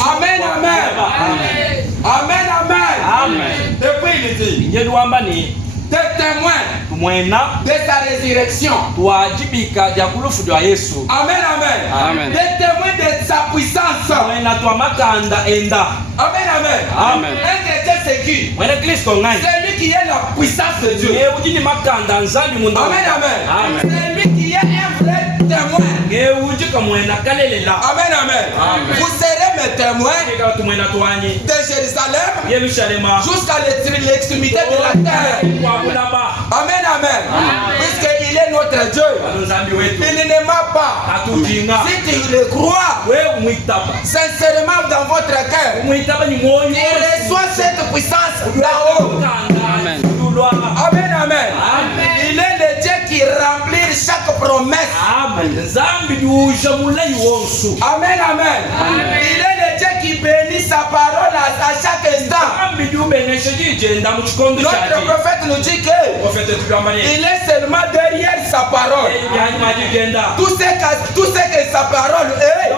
Amen, amen. Amen, amen. Depuis il dit, des témoins de sa résurrection. Amen, amen. Des témoins de sa puissance. Amen, amen. Un chrétien c'est qui? C'est lui qui est la puissance de Dieu. Amen, amen. C'est lui qui est un vrai témoin. Amen, amen. Vous serez mes témoins de Jérusalem jusqu'à l'extrémité de la terre. Amen, amen. Puisqu'il est notre Dieu, il ne ment pas. Si tu le crois sincèrement dans votre cœur, il reçoit cette puissance là-haut. Amen, amen. Il est le Dieu qui remplit chaque promesse. Amen, amen. Il est le Dieu qui bénit sa parole à chaque instant. Notre prophète nous dit qu'il est seulement derrière sa parole. Tout ce que sa parole est.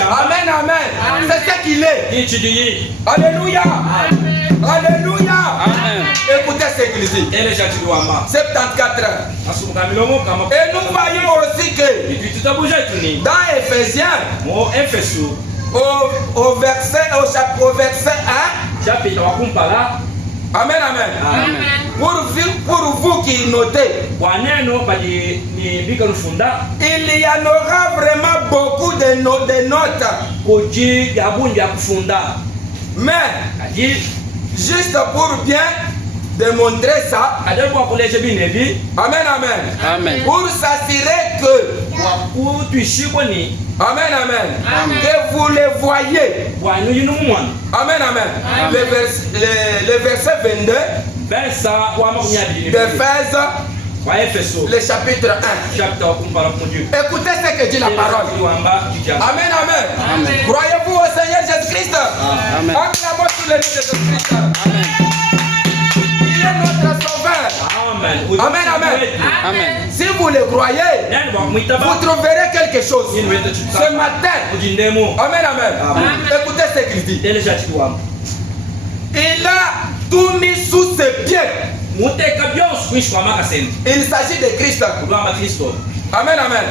Amen, amen. C'est ce qu'il est. Alléluia. Alléluia. Écoutez ce qu'il dit. 74 heures. Et nous voyons aussi que dans Ephésiens, au verset 1, amen, amen. Pour vous qui notez, il y en aura vraiment beaucoup de notes. Mais juste pour bien démontrer ça, amen, amen. Pour s'assurer que, amen, amen, que vous les voyez. Amen, amen. Le verset 22 d'Éphésies, le chapitre 1. Écoutez ce que dit la parole. Amen, amen. Croyez-vous au Seigneur Jésus-Christ? Acclamons tous les noms de Jésus-Christ. Il est notre sauveur. Amen, amen. Si vous le croyez, vous trouverez quelque chose. Ce matin, amen, amen. Écoutez ce qu'il dit. Il a tout mis sous ses pieds. Il s'agit de Christ. Amen, amen.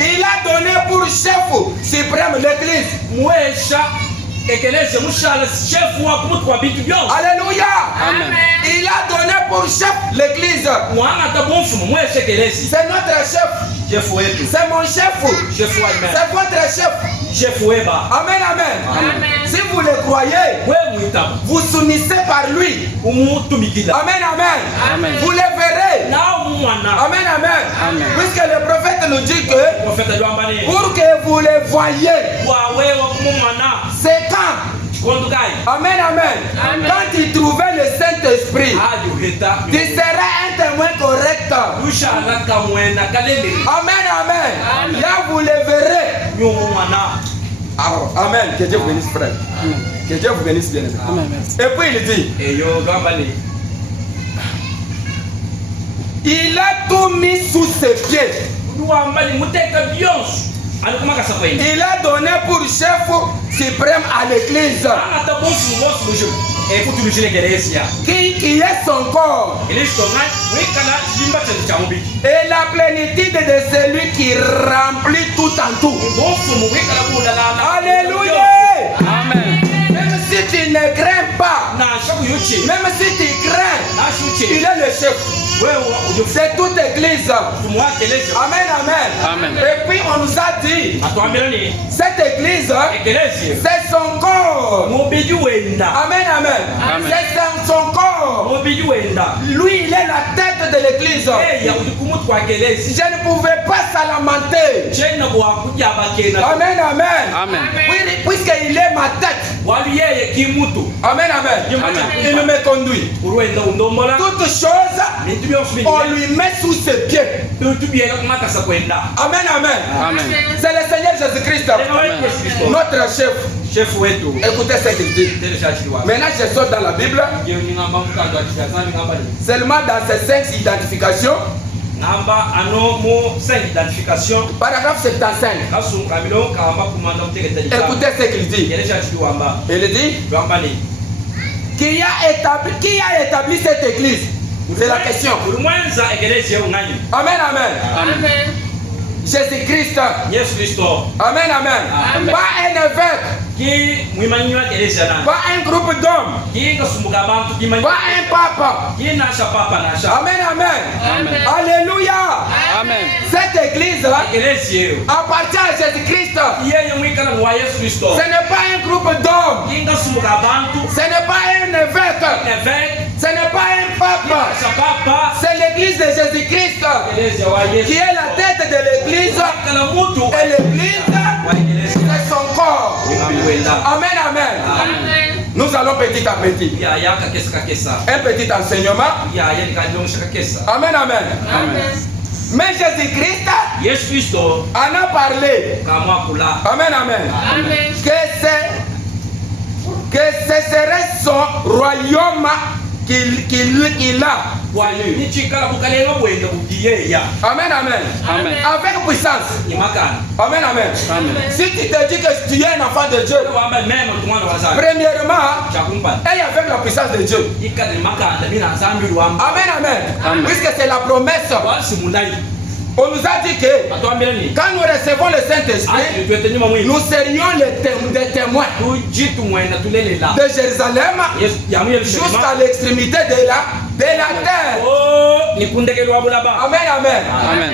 Il a donné pour chef suprême l'Église. Alléluia. Il a donné pour chef l'Église. C'est notre chef. C'est mon chef. C'est votre chef. Amen, amen. Si vous le croyez, vous soumettez par lui. Amen, amen. Vous le verrez. Amen, amen. Puisque le prophète nous dit que pour que vous le voyez, c'est quand? Amen, amen. Quand tu trouvais le Saint-Esprit, tu seras un témoin correct. Amen, amen. Là, vous le verrez. Amen. Que Dieu vous bénisse, frère. Que Dieu vous bénisse, bien. Et puis il dit, il a tout mis sous ses pieds. Il a donné pour chef suprême à l'Église, qui est son corps, et la plénitude de celui qui remplit tout en tout. Alléluia. Amen. Même si tu ne crains pas, même si tu crains, il est le chef. C'est toute église. Amen, amen. Et puis on nous a dit, cette église, c'est son corps. Amen, amen. C'est son corps. Lui, il est la tête de l'église. Je ne pouvais pas salamenter. Amen, amen. Oui, puisqu'il est ma tête. Amen, amen. Il me conduit. Toutes choses, on lui met sous ses pieds. Amen, amen. C'est le Seigneur Jésus-Christ, notre chef. Écoutez ce qu'il dit. Maintenant, je sors dans la Bible. Seulement dans ces 5 identifications, Paragraphe 75. Écoutez ce qu'il dit. Il dit qui a établi cette église? C'est la question. Amen, amen. Jésus-Christ. Amen, amen. Pas un évêque. Pas un groupe d'hommes. Pas un papa. Amen, amen. Alléluia. Amen. Cette église appartient à Jésus-Christ. Ce n'est pas un groupe d'hommes. Ce n'est pas un évêque. Ce n'est pas un papa. C'est l'église de Jésus-Christ qui est la tête de l'église. Et l'église, c'est son corps. Amen, amen. Nous allons petit à petit. Un petit enseignement. Amen, amen. Mais Jésus-Christ en a parlé. Amen, amen. Que ce serait son royaume qu'il a. Amen, amen. Avec puissance. Amen, amen. Si tu te dis que tu es un enfant de Dieu, premièrement, et avec la puissance de Dieu. Amen, amen. Puisque c'est la promesse. On nous a dit que quand nous recevons le Saint-Esprit, nous serions des témoins de Jérusalem jusqu'à l'extrémité de la terre. Amen, amen.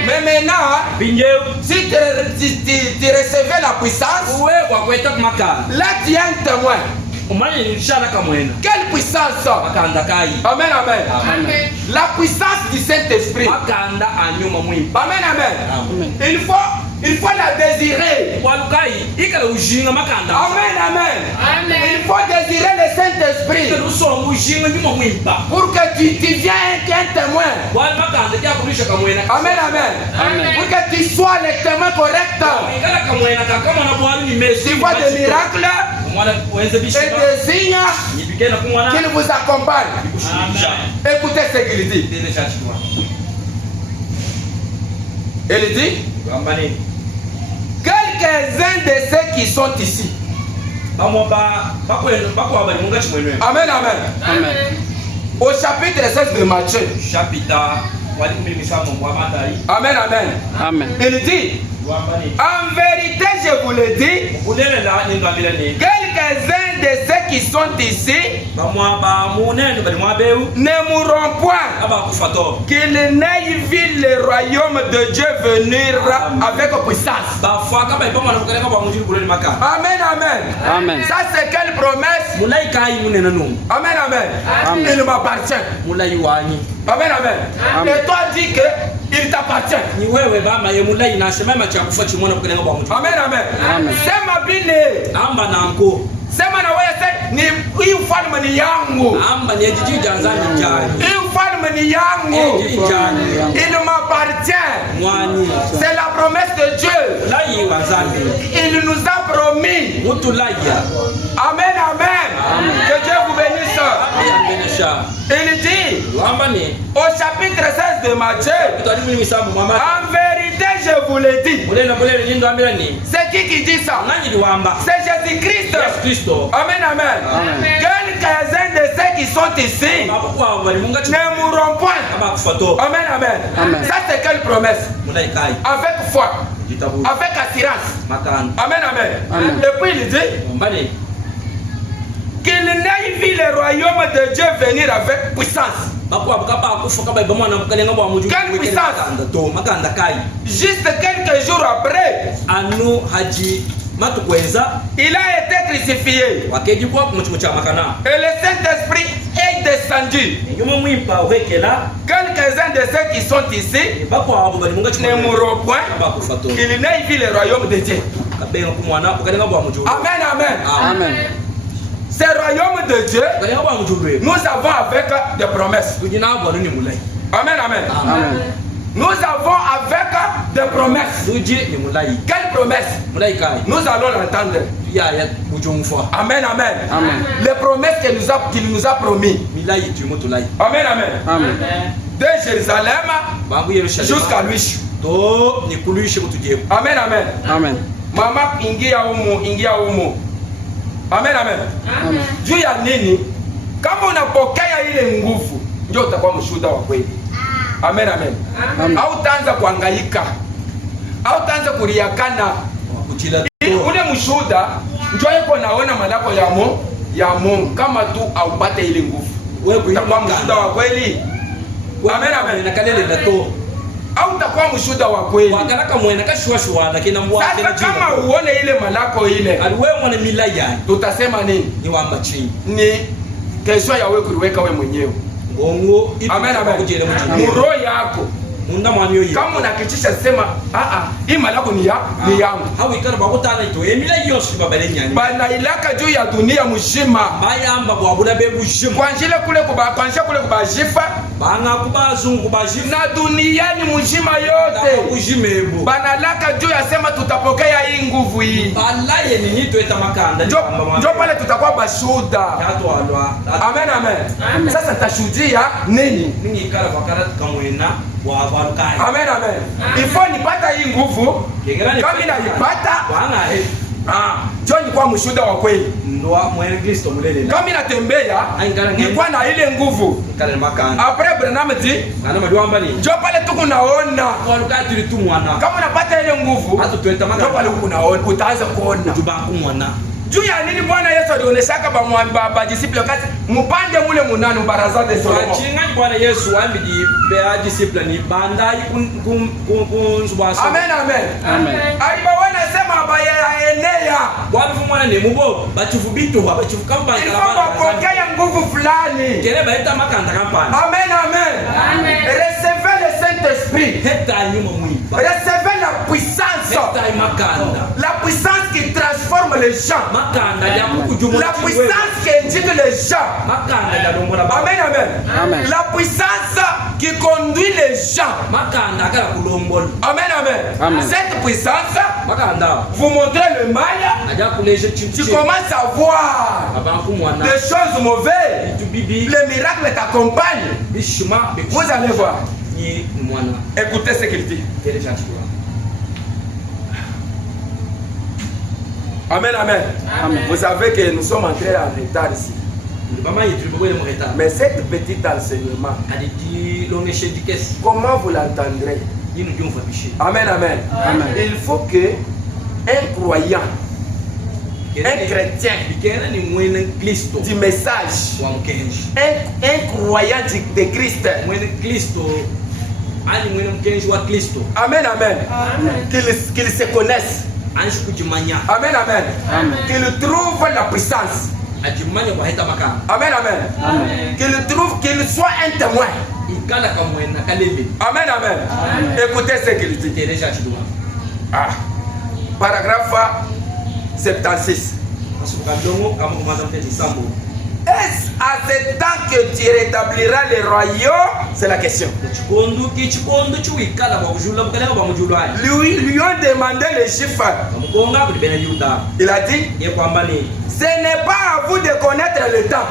Mais maintenant, si tu recevais la puissance, là tu es un témoin. Quelle puissance? Amen, amen. La puissance du Saint-Esprit. Amen, amen. Il faut la désirer. Amen, amen. Il faut désirer le Saint-Esprit pour que tu viennes un témoin. Amen, amen. Pour que tu sois le témoin correct. Tu vois des miracles et des signes qui vous accompagnent. Écoutez ce qu'il dit. Il dit quelques-uns de ceux qui sont ici. Amen, amen. Au chapitre 16 de Matthieu. Amen, amen. Il dit en vérité, je vous le dis, quelques-uns de ceux qui sont ici ne mourront point, qu'ils n'aient vu le royaume de Dieu venir avec puissance. Amen, amen. Ça, c'est quelle promesse? Amen, amen. Il m'appartient. Amen, amen. Et toi, dis que il t'appartient. Amen, amen. Sema bile. Sema na wewe ni hii ufalme ni yangu. Hii ufalme ni yangu. Il m'appartient. C'est la promesse de Dieu. Il nous a promis. Amen, amen. Que Dieu vous bénisse. Il dit au chapitre 16 de Matthieu, en vérité je vous le dis. C'est qui dit ça? C'est Jésus-Christ. Amen, amen. Quelques-uns de ceux qui sont ici ne mourront point. Amen, amen. Ça c'est quelle promesse? Avec foi, avec assurance. Amen, amen. Et puis il dit qu'il n'ait vu le royaume de Dieu venir avec puissance. Quelle puissance? Juste quelques jours après, il a été crucifié. Et le Saint-Esprit est descendu. Quelques-uns de ceux qui sont ici ne mourront point, qu'ils n'aient vu le royaume de Dieu. Amen, amen. Amen. Ce royaume de Dieu, nous avons avec des promesses. Amen, amen. Amen. Nous avons avec des promesses. Quelles promesses? Nous allons l'entendre. Amen, amen. Amen. Les promesses qu'il nous a promis. Amen, amen. Amen. de Jérusalem jusqu'à lui. Amen, amen. Amen. Mama ingia humo. Amen, amen. Amen. Juu ya nini? Kama unapokea ile nguvu, ndio utakuwa mshuhuda wa kweli. Amen, amen. Au utaanza kuhangaika. Au utaanza kuriakana. Ule mshuhuda ndio yuko naona malako ya Mungu kama tu aupate ile nguvu. Wewe utakuwa mshuhuda wa kweli. Amen, amen. Nakalele ndato. Au utakuwa mshuhuda wa kweli. Wakalaka mwena kashwashwa lakini mwake na jina. Kama uone ile malako ile. Aliwe mwana milaya. Tutasema nini? Ni wamba chini. Ni kesho ya wewe kuliweka wewe mwenyewe. Bongo. Amen, amen. Muro yako. Munda mwamyo yi. Kama unakitisha sema hii malako ni yangu. Hawi ikana bakutana ito emila yoshi babale nyani. Bana ilaka juu ya dunia mshima. Bayamba bwabula bebu shima. Kwanjile kule kuba jifa. Banga kubazungu kubajifa. Na duniani mshima yote. Kujimebu. Bana laka juu ya sema tutapokea hii nguvu hii. Balaye ni nito eta makanda. Ndio pale tutakuwa bashuda. Yato alwa. Amen, amen. Sasa tashuhudia nini? Ningi ikala bakara tukamwena. Amen, amen. Ifo nipata hii nguvu. Kama ninaipata John kwa mshuhuda wa kweli. Ndoa mwana Kristo mulele. Kama natembea nilikuwa na ile nguvu. Après Branamti ana madwamba ni. Jo pale tuko naona. Waluka tulitumwana. Kama unapata ile nguvu, hata tueta maka. Jo pale uko naona, utaanza kuona. Tubaku mwana. Juu ya nini Bwana Yesu alioneshaka ba disciple wakati mpande mule munano baraza de Solomon. Chinga Bwana Yesu ambidi be disciple ni bandai kun subasa. Amen, amen. Amen. Aiba wana sema baya enea. Wapi mwana ni mubo bachifu bitu bachifu kamba kala. Pokea nguvu fulani. Kele baita makanda kampani. Amen, amen. Amen. Recevez le Saint-Esprit. Heta nyuma mwi. Recevez la puissance. Heta makanda. La puissance qui transforme les gens. La puissance qui indique les gens. Amen, amen. Amen. La puissance qui conduit les gens. Amen, amen. Cette puissance vous montrez le mal. Tu commences à voir des choses mauvaises. Les miracles t'accompagnent. Vous allez voir. Écoutez ce qu'il dit. Amen, amen. Amen. Vous savez que nous sommes entrés en retard ici. Mais cette petite enseignement, comment vous l'entendrez? Amen, amen. Amen. Il faut que un croyant, un chrétien du message, un croyant de Christ, amen, amen, qu'il se connaisse. Amen, amen. Qu'il trouve la puissance. Amen, amen. Qu'il soit un témoin. Amen, amen. Écoutez ce qu'il dit. Paragraphe 76. Est-ce à ce temps que tu rétabliras le royaume? C'est la question. Lui ont demandé les chiffres. Il a dit, ce n'est pas à vous de connaître le temps.